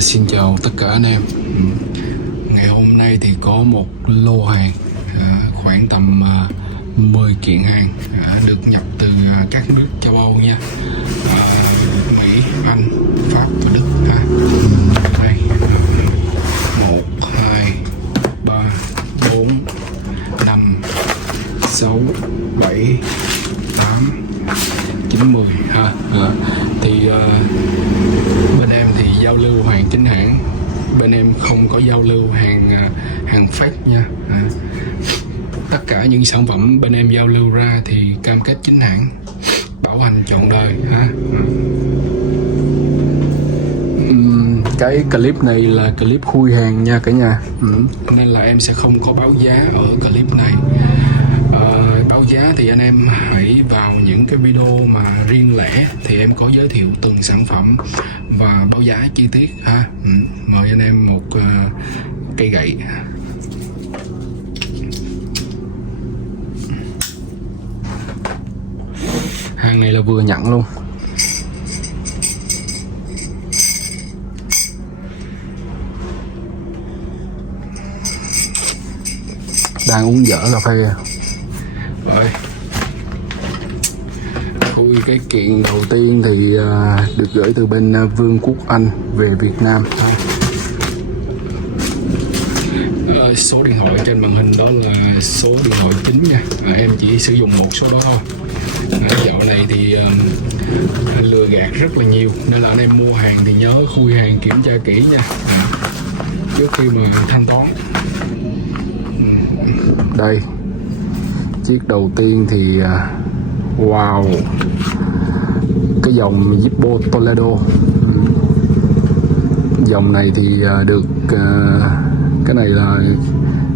Xin chào tất cả anh em. Ngày hôm nay thì có một lô hàng khoảng tầm 10 kiện hàng được nhập từ các nước châu Âu nha, Mỹ, Anh, Pháp và Đức. Đây, 1, 2, 3, 4, 5, 6, 7, 8, 9, 10 ha. Thì bên em thì giao lưu hàng chính hãng, bên em không có giao lưu hàng fake nha. Tất cả những sản phẩm bên em giao lưu ra thì cam kết chính hãng, bảo hành trọn đời ha. Cái clip này là clip khui hàng nha cả nhà, nên là em sẽ không có báo giá ở clip này. Báo giá thì anh em hãy vào những cái video mà riêng lẻ thì em có giới thiệu từng sản phẩm và báo giá chi tiết ha. Mời anh em một cây gậy. Hàng này là vừa nhận luôn. Đang uống dở cà phê. Rồi, khui cái kiện đầu tiên thì được gửi từ bên Vương quốc Anh về Việt Nam. Số điện thoại trên màn hình đó là số điện thoại chính nha. Em chỉ sử dụng một số đó thôi. Dạo này thì lừa gạt rất là nhiều, nên là anh em mua hàng thì nhớ khui hàng kiểm tra kỹ nha, trước khi mà thanh toán. Đây, chiếc đầu tiên thì wow, cái dòng Zippo Toledo. Dòng này thì được cái này là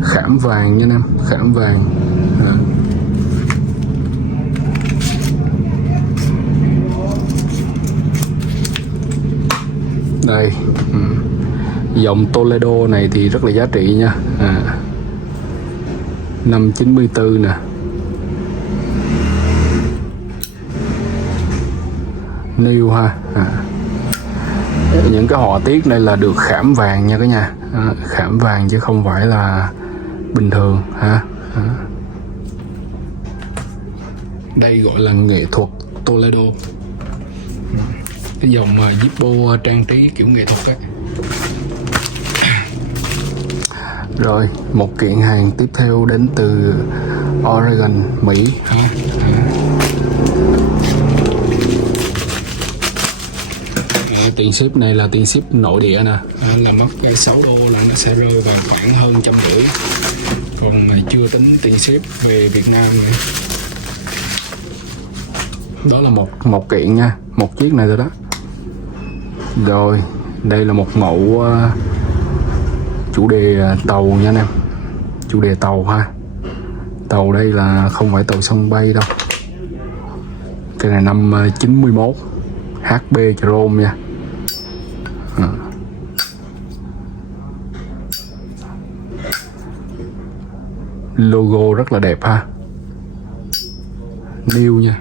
khảm vàng nha anh em, khảm vàng. Đây, dòng Toledo này thì rất là giá trị nha. Năm 94 nè. New ha. Những cái họa tiết này là được khảm vàng nha cả nhà. Khảm vàng chứ không phải là bình thường ha. Đây gọi là nghệ thuật Toledo. Cái dòng Zippo trang trí kiểu nghệ thuật ấy. Rồi, một kiện hàng tiếp theo đến từ Oregon, Mỹ. Tiền ship này là tiền ship nội địa nè, là mất cái 6 đô là nó sẽ rơi vào khoảng hơn 150. Còn chưa tính tiền ship về Việt Nam nữa. Đó là một kiện nha, một chiếc này rồi đó. Rồi, đây là một mẫu chủ đề tàu nha anh em, chủ đề tàu ha. Tàu đây là không phải tàu sân bay đâu, cái này năm 91, HB Chrome nha. Logo rất là đẹp ha, new nha.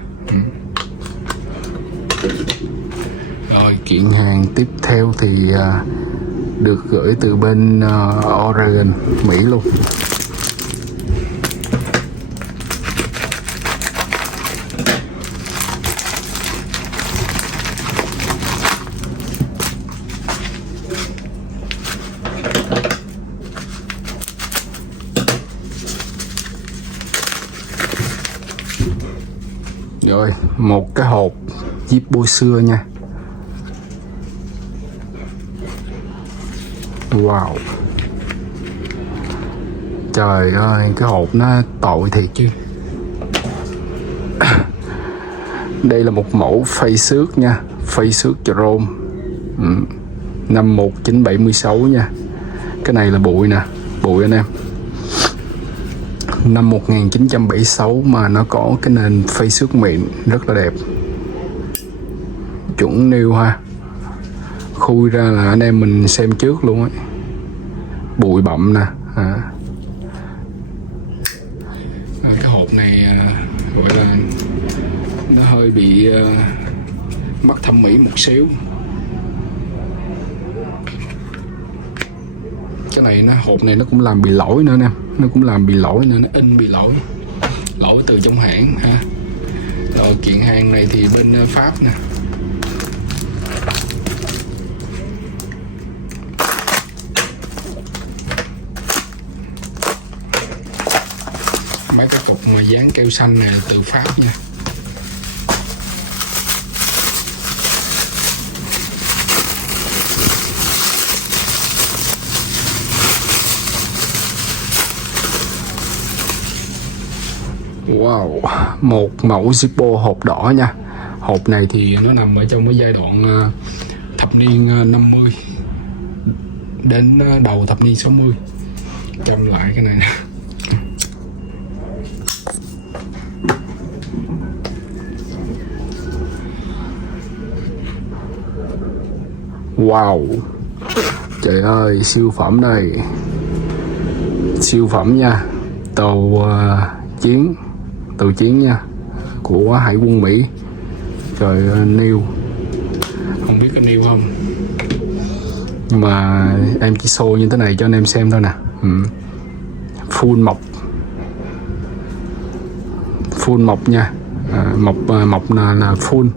Rồi, kiện hàng tiếp theo thì được gửi từ bên Oregon, Mỹ luôn. Rồi, một cái hộp Zippo xưa nha. Wow, trời ơi, cái hộp nó tội thiệt chứ. Đây là một mẫu phay xước nha, phay xước Chrome, năm 1976 nha. Cái này là bụi nè, bụi anh em, năm 1976 mà nó có cái nền phay xước mịn rất là đẹp, chuẩn new ha. Khui ra là anh em mình xem trước luôn ấy, bụi bặm nè. Cái hộp này gọi là nó hơi bị mất thẩm mỹ một xíu. Cái này hộp này nó cũng làm bị lỗi nữa nè, nó cũng làm bị lỗi nữa, nó in bị lỗi từ trong hãng ha. Rồi kiện hàng này thì bên Pháp nè. Mấy cái cục mà dán keo xanh này là từ Pháp nha. Wow, một mẫu Zippo hộp đỏ nha. Hộp này thì nó nằm ở trong cái giai đoạn thập niên 50 đến đầu thập niên 60. Châm lại cái này nè. Wow, trời ơi, siêu phẩm đây. Siêu phẩm nha. Tàu chiến nha, của Hải quân Mỹ. Trời ơi, nêu không biết cái nêu không, nhưng mà em chỉ show như thế này cho anh em xem thôi nè. Full mộc nha. Mộc là full.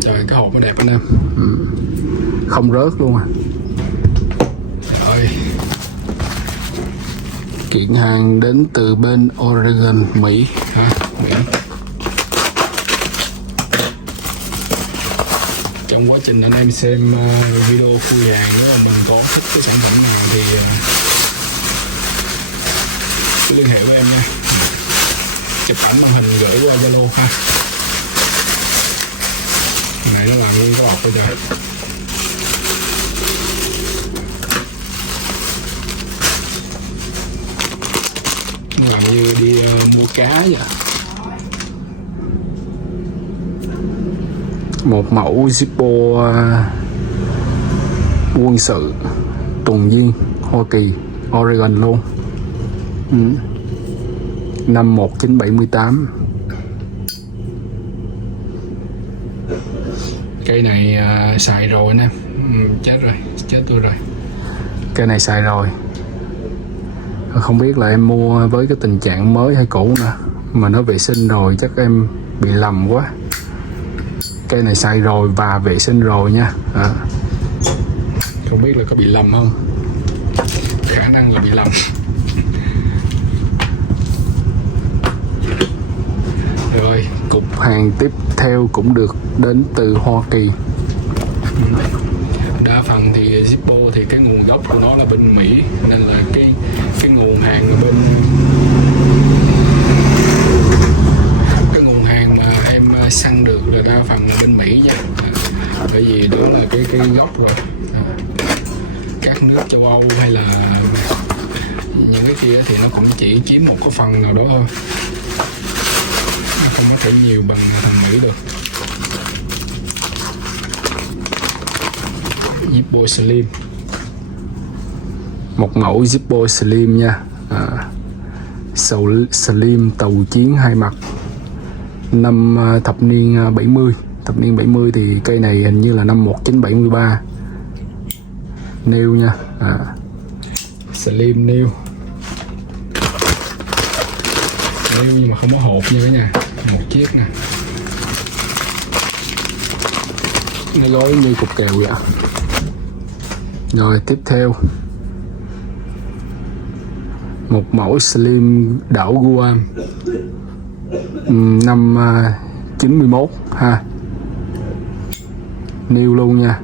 Trời, cái hộp nó đẹp anh em. Không rớt luôn à. Rồi. Kiện hàng đến từ bên Oregon, Mỹ ha, Mỹ. Trong quá trình anh em xem video khui hàng, nếu mà mình có thích cái sản phẩm nào thì cứ liên hệ với em nha. Chụp ảnh màn hình gửi qua Zalo ha. Này nó làm nguyên cái bọc bây giờ hết. Làm như đi mua cá vậy. Một mẫu Zippo quân sự tuần duyên Hoa Kỳ, Oregon luôn. Năm 1978. Cây này xài rồi nè. Chết tôi rồi. Cây này xài rồi. Không biết là em mua với cái tình trạng mới hay cũ nữa, mà nó vệ sinh rồi chắc em bị lầm quá. Cây này xài rồi và vệ sinh rồi nha. Không biết là có bị lầm không, khả năng là bị lầm. Rồi cục hàng tiếp theo cũng được đến từ Hoa Kỳ. Đa phần thì Zippo thì cái nguồn gốc của nó là bên Mỹ, nên là cái nguồn hàng bên cái nguồn hàng mà em săn được là đa phần là bên Mỹ nha. Bởi vì đó là cái gốc rồi. Các nước châu Âu hay là những cái kia thì nó cũng chỉ chiếm một cái phần nào đó thôi, nó không có thể nhiều bằng thằng Mỹ được. Zippo Slim, một mẫu Zippo Slim nha. Slim tàu chiến hai mặt, năm thập niên 70. Thập niên 70 thì cây này hình như là năm 1973. Nêu nha. Slim nêu nhưng mà không có hộp nha cả nhà. Một chiếc nè, nó gói như cục kèo vậy. Rồi tiếp theo một mẫu Slim đảo Guam, năm 91 ha. New luôn nha.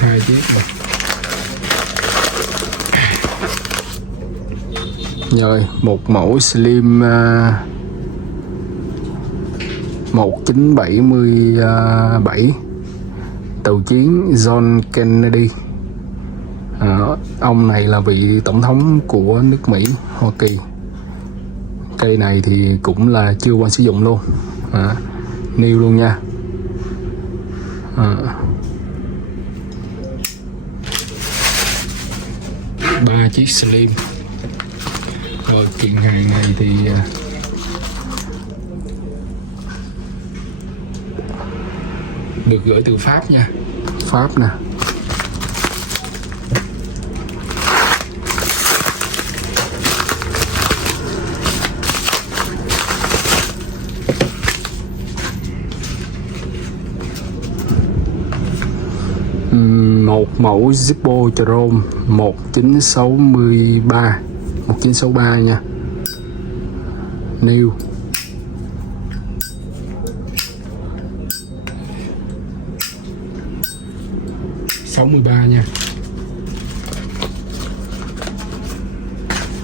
Hai chiếc rồi. Rồi một mẫu Slim 1977 tàu chiến John Kennedy. Ông này là vị tổng thống của nước Mỹ, Hoa Kỳ. Cây này thì cũng là chưa qua sử dụng luôn. New luôn nha. Ba chiếc Slim. Rồi kiện hàng này thì được gửi từ Pháp nha. Pháp nè. Một mẫu Zippo Chrome 1963 nha. New. $63 nha.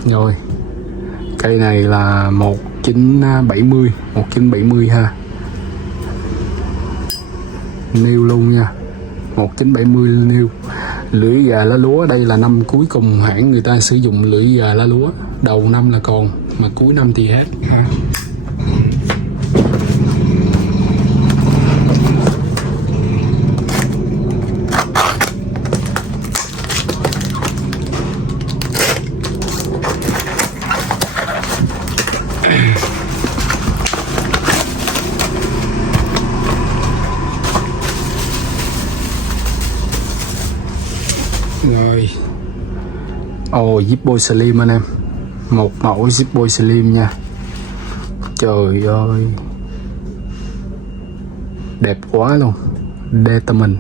Rồi. Cây này là 1970 ha. New luôn nha. 1970 new. Lưỡi gà lá lúa, đây là năm cuối cùng hãng người ta sử dụng lưỡi gà lá lúa. Đầu năm là còn, mà cuối năm thì hết ha. Rồi. Zippo Slim anh em. Một mẫu Zippo Slim nha. Trời ơi, đẹp quá luôn. Determined.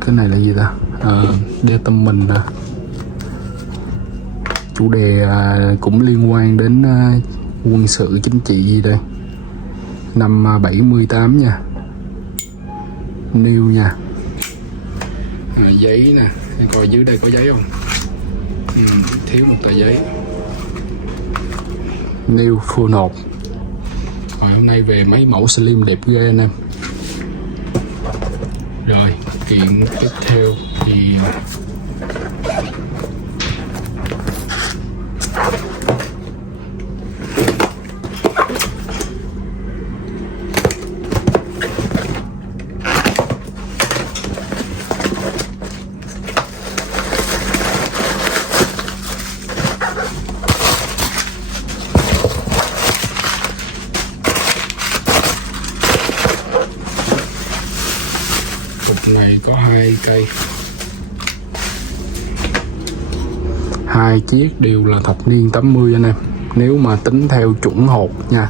Cái này là gì ta? Determined nè. Chủ đề cũng liên quan đến quân sự chính trị gì đây. Năm 78 nha. New nha. Giấy nè, coi dưới đây có giấy không? Thiếu một tờ giấy. New full nộp. Rồi hôm nay về mấy mẫu slim đẹp ghê anh em. Rồi kiện tiếp theo thì này có 2 cây, 2 chiếc đều là thập niên 80 anh em, nếu mà tính theo chuẩn hột nha.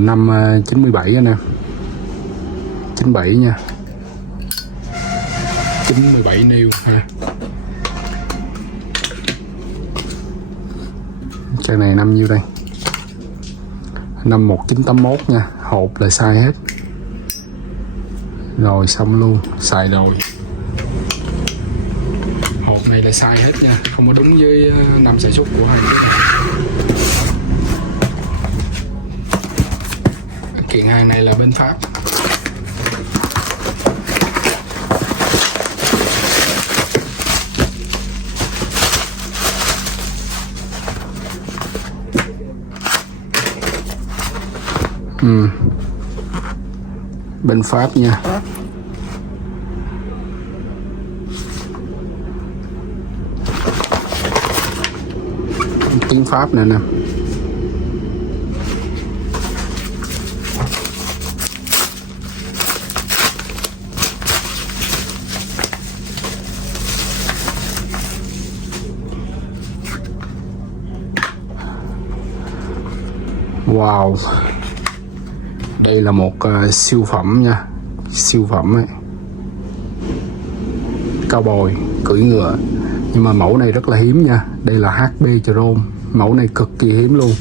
Năm 97 anh em, 97 nha, 97 new ha. Cái này năm nhiêu đây? Năm 1981 nha, hộp là sai hết. Rồi xong luôn, xài rồi. Hộp này là sai hết nha, không có đúng với năm sản xuất của hai cái. Kiện hàng này là bên Pháp. Bên Pháp nha. Tiếng Pháp này nè. Wow, đây là một siêu phẩm nha, siêu phẩm ấy. Cao bồi cưỡi ngựa, nhưng mà mẫu này rất là hiếm nha. Đây là HB Chrome, mẫu này cực kỳ hiếm luôn,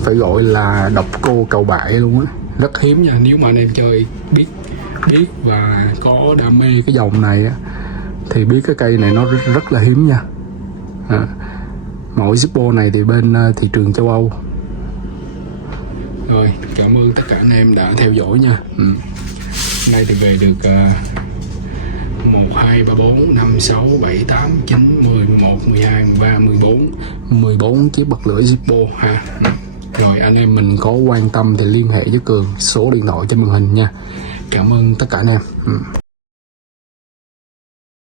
phải gọi là độc cô cầu bại luôn á, rất hiếm nha. Nếu mà anh em chơi biết và có đam mê cái dòng này á, thì biết cái cây này nó rất là hiếm nha. Mẫu Zippo này thì bên thị trường châu Âu. Rồi, cảm ơn tất cả anh em đã theo dõi nha. Đây thì về được 1, 2, 3, 4, 5, 6, 7, 8, 9, 10, 11, 12, 13, 14 chiếc bật lửa Zippo ha. Rồi anh em mình có quan tâm thì liên hệ với Cường, số điện thoại trên màn hình nha. Cảm ơn tất cả anh em.